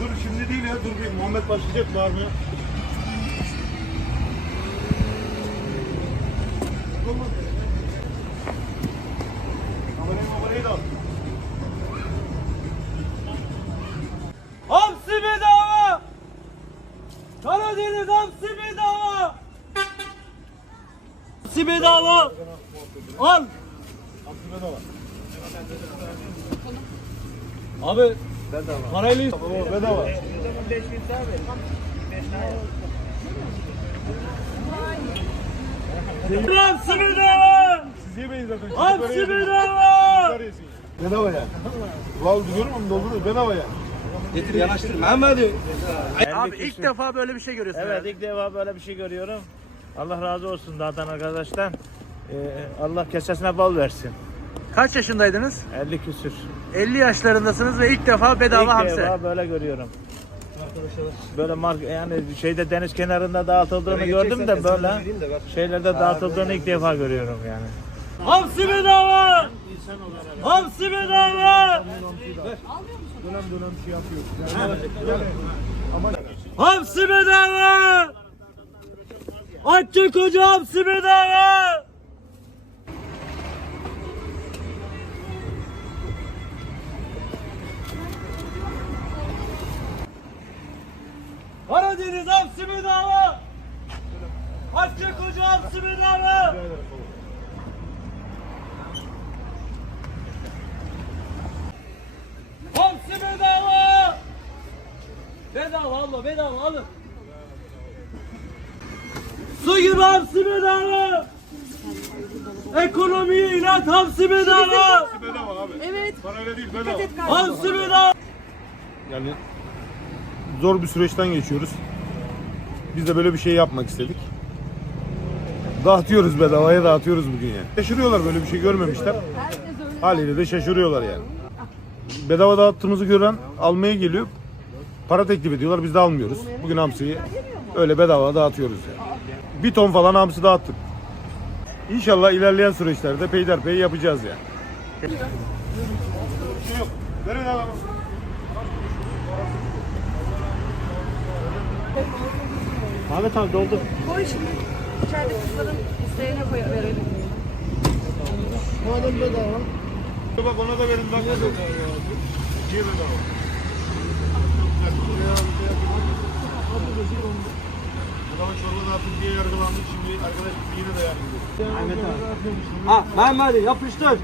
Dur şimdi değil ya dur bir Muhammed başlayacak var mı? Kamerayı mamerayı da al. Hamsi bedava! Karadeniz hamsi bedava! Hamsi bedava! Al! Abi parayla Oo, bedava. bedava! Siz yemeyin zaten. siz Hamsi böyle yedin. bedava! Çocuklar yesin. Bedava ya. Vallahi biliyorum ama dolduruyor bedava ya. Getir yanaştır Mehmet'i. Abi ilk defa böyle bir şey görüyorsun. Evet ilk defa böyle bir şey görüyorum. Allah razı olsun dağdan arkadaştan. Ee, Allah kesesine bal versin. Kaç yaşındaydınız? 50 küsür. 50 yaşlarındasınız ve ilk defa bedava ilk hamsi. defa böyle görüyorum. Böyle mark yani şeyde deniz kenarında dağıtıldığını gördüm de böyle şeylerde dağıtıldığını ilk defa görüyorum yani. Hamsi bedava! Hamsi bedava! Hamsi bedava! Açça koca hamsi bedava! Karadeniz hamsi bedava! Açça koca hamsi bedava! Hamsi bedava! Bedava abla bedava alın. Su gibi hamsi bedava! Ekonomiye inat hamsi bedava! Bedava abi. Evet. Parayla değil bedava. Hamsi bedava! Yani zor bir süreçten geçiyoruz. Biz de böyle bir şey yapmak istedik. Dağıtıyoruz bedavaya dağıtıyoruz bugün yani. Şaşırıyorlar böyle bir şey görmemişler. Haliyle de şaşırıyorlar yani. Bedava dağıttığımızı gören almaya geliyor. Para teklif ediyorlar biz de almıyoruz. Bugün hamsiyi öyle bedava dağıtıyoruz yani. Bir ton falan hamsi dağıttık. İnşallah ilerleyen süreçlerde peyderpey yapacağız yani. Şey yok. Verin adamı. Ahmet abi doldu. Koy şimdi. İçeride kızların isteğine koy verelim. Bak ona da verin bak. İkiye bedava. Adamın çorba dağıttım diye yargılandık. Şimdi arkadaş yine de yani. Ha Mehmet'i yapıştır.